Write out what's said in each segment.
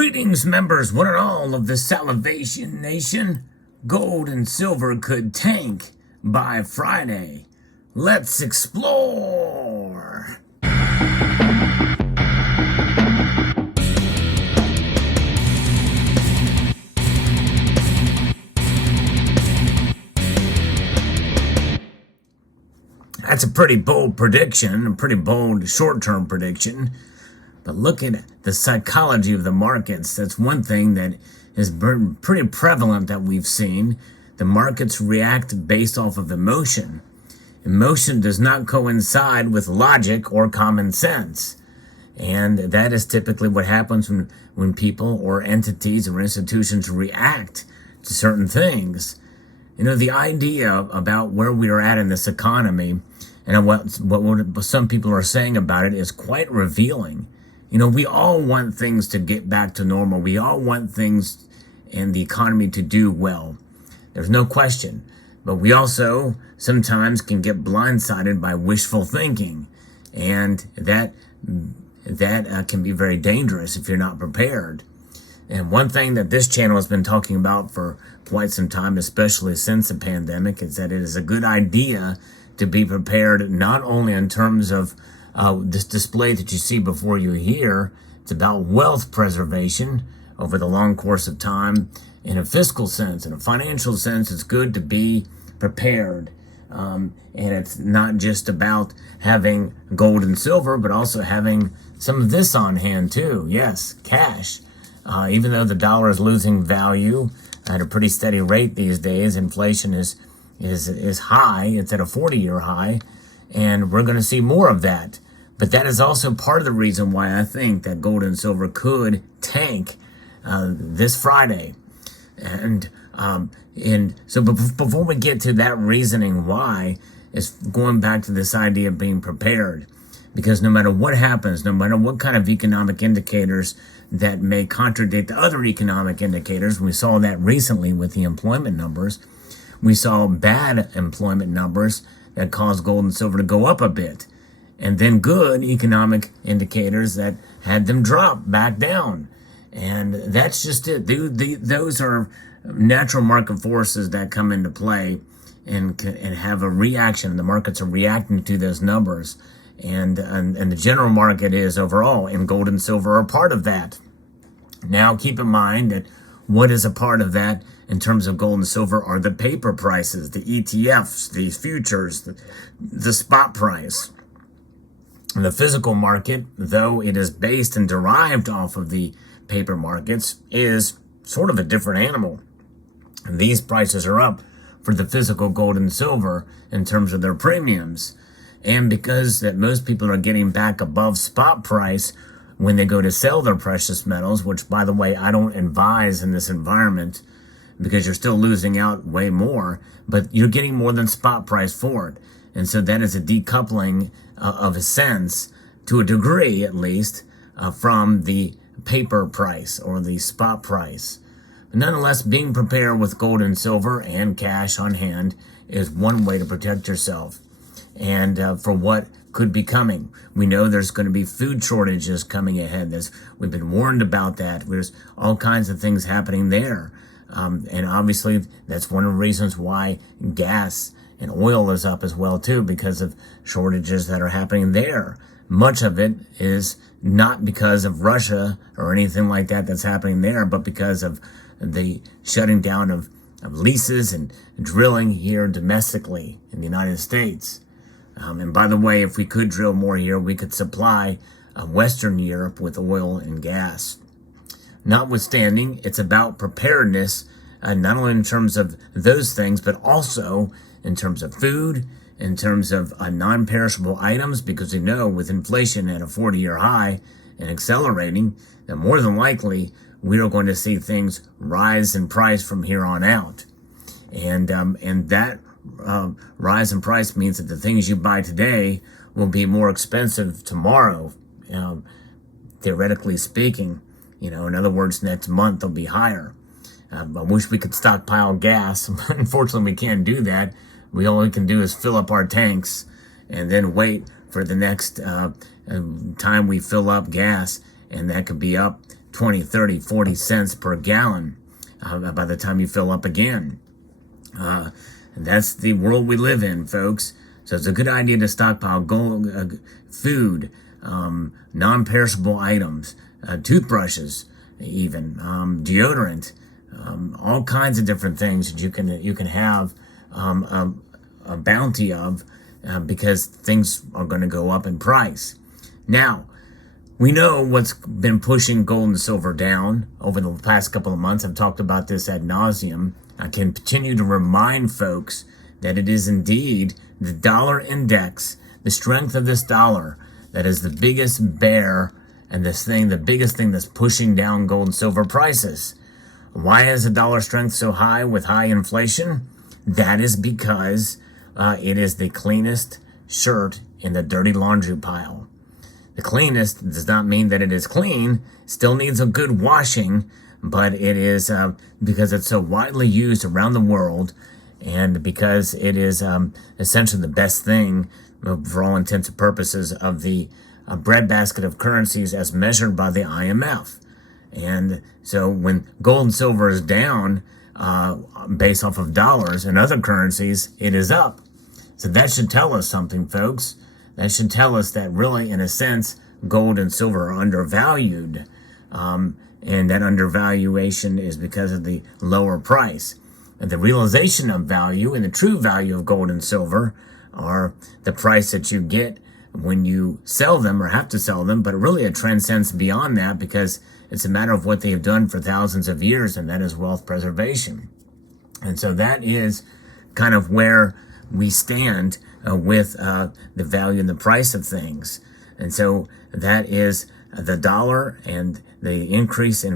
Greetings, members, one and all of the Salivation Nation. Gold and silver could tank by Friday. Let's explore. That's a pretty bold prediction, a pretty bold short-term prediction. But look at the psychology of the markets. That's one thing that is pretty prevalent that we've seen. The markets react based off of emotion. Emotion does not coincide with logic or common sense. And that is typically what happens when people or entities or institutions react to certain things. You know, the idea about where we are at in this economy and what some people are saying about it is quite revealing. You know, we all want things to get back to normal. We all want things in the economy to do well. There's no question. But we also sometimes can get blindsided by wishful thinking. And that can be very dangerous if you're not prepared. And one thing that this channel has been talking about for quite some time, especially since the pandemic, is that it is a good idea to be prepared not only in terms of this display that you see before you here. It's about wealth preservation over the long course of time. In a fiscal sense, in a financial sense, it's good to be prepared. And it's not just about having gold and silver, but also having some of this on hand too. Yes, cash. Even though the dollar is losing value at a pretty steady rate these days, inflation is high. It's at a 40-year high. And we're going to see more of that. But that is also part of the reason why I think that gold and silver could tank this Friday. And so before we get to that reasoning why, it's going back to this idea of being prepared. Because no matter what happens, no matter what kind of economic indicators that may contradict other economic indicators, we saw that recently with the employment numbers. We saw bad employment numbers that caused gold and silver to go up a bit. And then good economic indicators that had them drop back down. And that's just it. Those are natural market forces that come into play and have a reaction. The markets are reacting to those numbers. And the general market is overall, and gold and silver are part of that. Now keep in mind that what is a part of that in terms of gold and silver are the paper prices, the ETFs, the futures, the spot price. The physical market, though it is based and derived off of the paper markets, is sort of a different animal. And these prices are up for the physical gold and silver in terms of their premiums. And because that most people are getting back above spot price when they go to sell their precious metals, which, by the way, I don't advise in this environment because you're still losing out way more, but you're getting more than spot price for it. And so that is a decoupling of a sense, to a degree at least, from the paper price or the spot price. But nonetheless, being prepared with gold and silver and cash on hand is one way to protect yourself. And for what could be coming. We know there's going to be food shortages coming ahead. We've been warned about that. There's all kinds of things happening there. And obviously, that's one of the reasons why gas and oil is up as well, too, because of shortages that are happening there. Much of it is not because of Russia or anything like that that's happening there, but because of the shutting down of leases and drilling here domestically in the United States. And by the way, if we could drill more here, we could supply Western Europe with oil and gas. Notwithstanding, it's about preparedness, not only in terms of those things, but also in terms of food, in terms of non-perishable items, because we know with inflation at a 40-year high and accelerating, that more than likely we are going to see things rise in price from here on out. And that rise in price means that the things you buy today will be more expensive tomorrow, theoretically speaking. You know, in other words, next month they'll be higher. I wish we could stockpile gas. Unfortunately, we can't do that. All we can do is fill up our tanks and then wait for the next time we fill up gas, and that could be up 20, 30, 40 cents per gallon by the time you fill up again. That's the world we live in, folks. So it's a good idea to stockpile gold, food, non-perishable items, toothbrushes, even deodorant, all kinds of different things that you can have a bounty of because things are going to go up in price. Now, we know what's been pushing gold and silver down over the past couple of months. I've talked about this ad nauseum. I can continue to remind folks that it is indeed the dollar index, the strength of this dollar, that is the biggest bear and the biggest thing that's pushing down gold and silver prices. Why is the dollar strength so high with high inflation? That is because it is the cleanest shirt in the dirty laundry pile. The cleanest does not mean that it is clean, still needs a good washing, but it is because it's so widely used around the world and because it is essentially the best thing for all intents and purposes of the breadbasket of currencies as measured by the IMF. And so when gold and silver is down based off of dollars and other currencies, it is up. So that should tell us something, folks. That should tell us that really, in a sense, gold and silver are undervalued. And that undervaluation is because of the lower price. And the realization of value and the true value of gold and silver are the price that you get when you sell them or have to sell them, but really it transcends beyond that because it's a matter of what they have done for thousands of years, and that is wealth preservation. And so that is kind of where we stand with the value and the price of things. And so that is the dollar and the increase in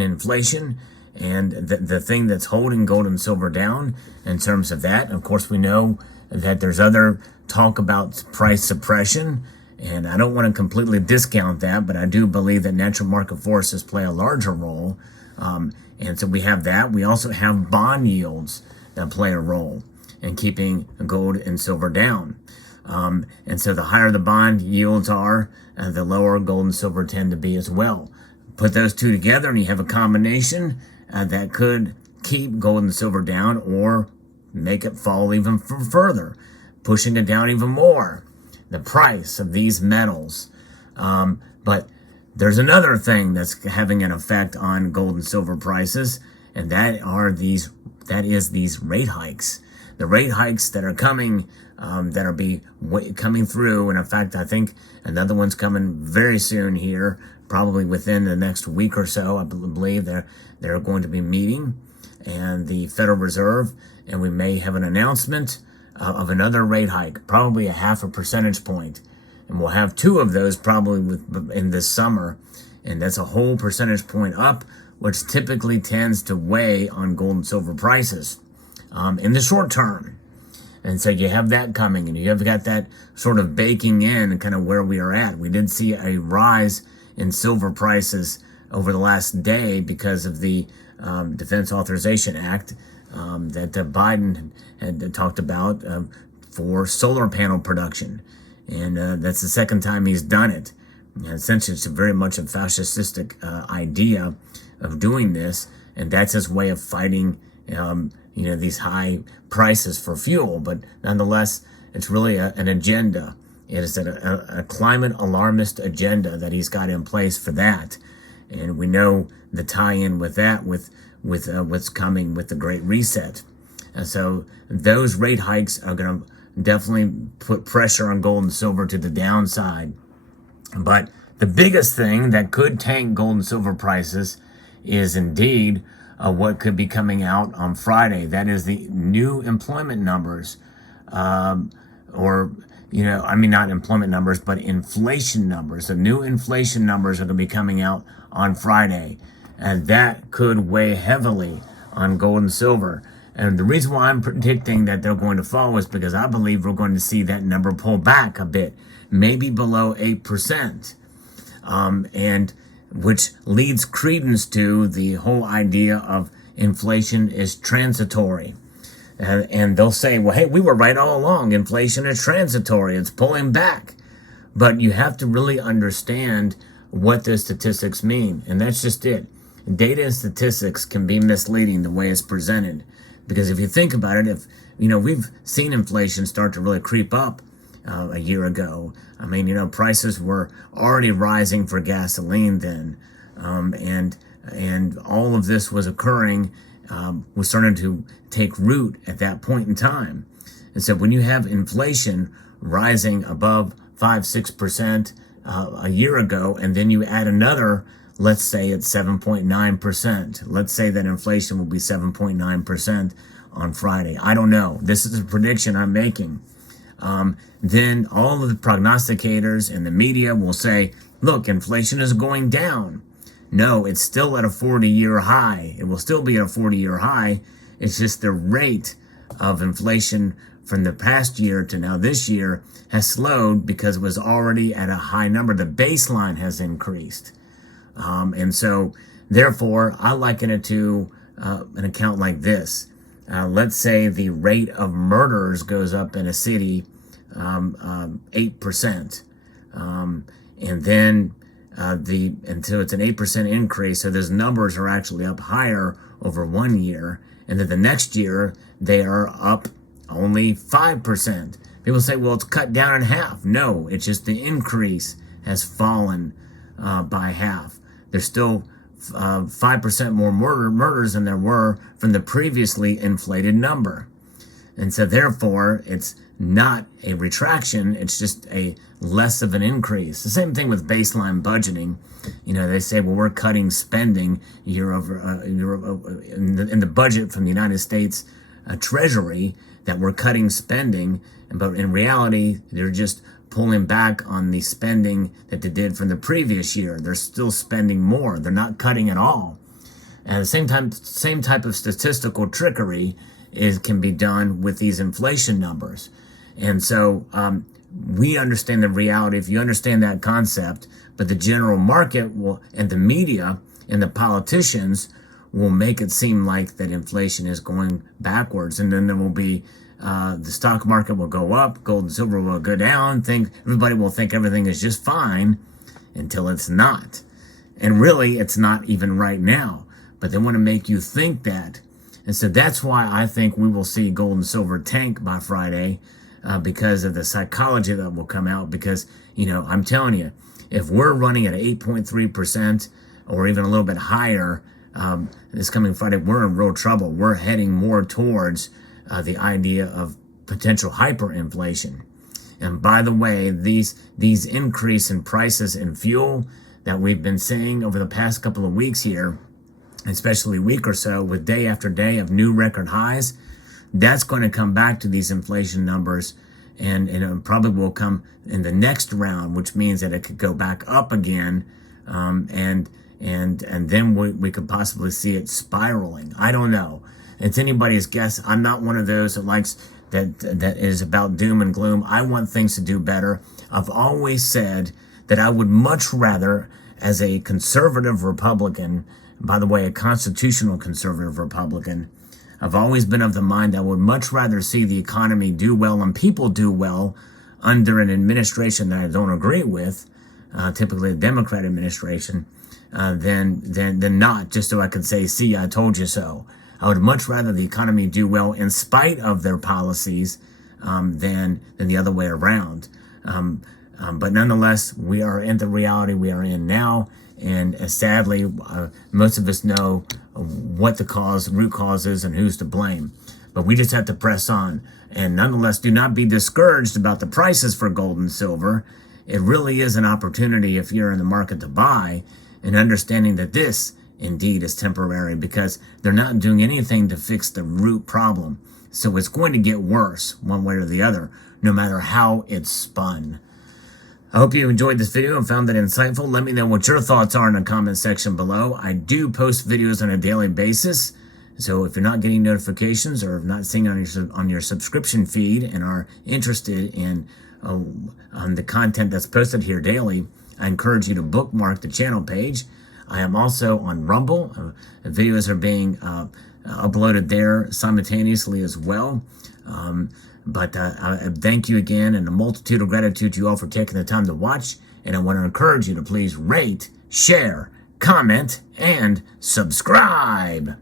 inflation and the thing that's holding gold and silver down in terms of that. Of course, we know that there's other talk about price suppression, and I don't want to completely discount that, but I do believe that natural market forces play a larger role. And so we have that. We also have bond yields that play a role in keeping gold and silver down. And so the higher the bond yields are, the lower gold and silver tend to be as well. Put those two together and you have a combination that could keep gold and silver down or make it fall even further, pushing it down even more, the price of these metals. But there's another thing that's having an effect on gold and silver prices, and that is these rate hikes. The rate hikes that are coming, coming through, and in fact, I think another one's coming very soon here, probably within the next week or so. I believe they're going to be meeting, and the Federal Reserve, and we may have an announcement of another rate hike, probably a 0.5 percentage point, and we'll have two of those probably in this summer, and that's a whole percentage point up, which typically tends to weigh on gold and silver prices in the short term. And so you have that coming, and you have got that sort of baking in kind of where we are at. We did see a rise in silver prices over the last day because of the Defense Authorization Act that Biden had talked about for solar panel production. And that's the second time he's done it. And essentially, it's very much a fascistic idea of doing this, and that's his way of fighting these high prices for fuel. But nonetheless, it's really an agenda. It is a climate alarmist agenda that he's got in place for that. And we know the tie-in with that, with what's coming with the Great Reset. And so those rate hikes are going to definitely put pressure on gold and silver to the downside. But the biggest thing that could tank gold and silver prices is indeed what could be coming out on Friday. That is the new employment numbers, not employment numbers, but inflation numbers. The new inflation numbers are going to be coming out on Friday, and that could weigh heavily on gold and silver. And the reason why I'm predicting that they're going to fall is because I believe we're going to see that number pull back a bit, maybe below 8%, and which leads credence to the whole idea of inflation is transitory. And they'll say, well, hey, we were right all along. Inflation is transitory. It's pulling back. But you have to really understand what those statistics mean. And that's just it. Data and statistics can be misleading the way it's presented. Because if you think about it, if, we've seen inflation start to really creep up a year ago. I mean, prices were already rising for gasoline then. And all of this was occurring, was starting to take root at that point in time. And so when you have inflation rising above 5-6% a year ago, and then you add another, let's say it's 7.9%. Let's say that inflation will be 7.9% on Friday. I don't know. This is a prediction I'm making. Then all of the prognosticators and the media will say, look, inflation is going down. No, it's still at a 40-year high. It will still be at a 40-year high. It's just the rate of inflation from the past year to now this year has slowed because it was already at a high number. The baseline has increased. And so, therefore, I liken it to an account like this. Let's say the rate of murders goes up in a city 8%. And then until it's an 8% increase, so those numbers are actually up higher over 1 year. And then the next year, they are up only 5%. People say, well, it's cut down in half. No, it's just the increase has fallen by half. There's still 5% more murders than there were from the previously inflated number. And so therefore, it's not a retraction, it's just a less of an increase. The same thing with baseline budgeting. They say, well, we're cutting spending year over in the budget from the United States Treasury, that we're cutting spending, but in reality, they're just pulling back on the spending that they did from the previous year. They're still spending more. They're not cutting at all. At the same time, same type of statistical trickery can be done with these inflation numbers. And so we understand the reality, if you understand that concept, but the general market and the media and the politicians will make it seem like that inflation is going backwards. And then there will be the stock market will go up, gold and silver will go down. Everybody will think everything is just fine until it's not. And really, it's not even right now. But they want to make you think that. And so that's why I think we will see gold and silver tank by Friday, because of the psychology that will come out. Because, I'm telling you, if we're running at 8.3% or even a little bit higher this coming Friday, we're in real trouble. We're heading more towards the idea of potential hyperinflation. And by the way, these increase in prices in fuel that we've been seeing over the past couple of weeks here, especially a week or so, with day after day of new record highs, that's going to come back to these inflation numbers, and it probably will come in the next round, which means that it could go back up again, and then we could possibly see it spiraling. I don't know. It's anybody's guess. I'm not one of those that likes that is about doom and gloom. I want things to do better. I've always said that I would much rather, as a conservative Republican, by the way, a constitutional conservative Republican, I've always been of the mind that I would much rather see the economy do well and people do well under an administration that I don't agree with, typically a Democrat administration, than not, just so I could say, see, I told you so. I would much rather the economy do well in spite of their policies than the other way around. But nonetheless, we are in the reality we are in now. And sadly, most of us know what the root cause is and who's to blame. But we just have to press on. And nonetheless, do not be discouraged about the prices for gold and silver. It really is an opportunity if you're in the market to buy, and understanding that this indeed is temporary, because they're not doing anything to fix the root problem. So it's going to get worse one way or the other, no matter how it's spun. I hope you enjoyed this video and found it insightful. Let me know what your thoughts are in the comment section below. I do post videos on a daily basis. So if you're not getting notifications or not seeing it on your subscription feed and are interested in the content that's posted here daily, I encourage you to bookmark the channel page. I am also on Rumble. Videos are being uploaded there simultaneously as well. But I thank you again, and a multitude of gratitude to you all for taking the time to watch And I want to encourage you to please rate, share, comment, and subscribe.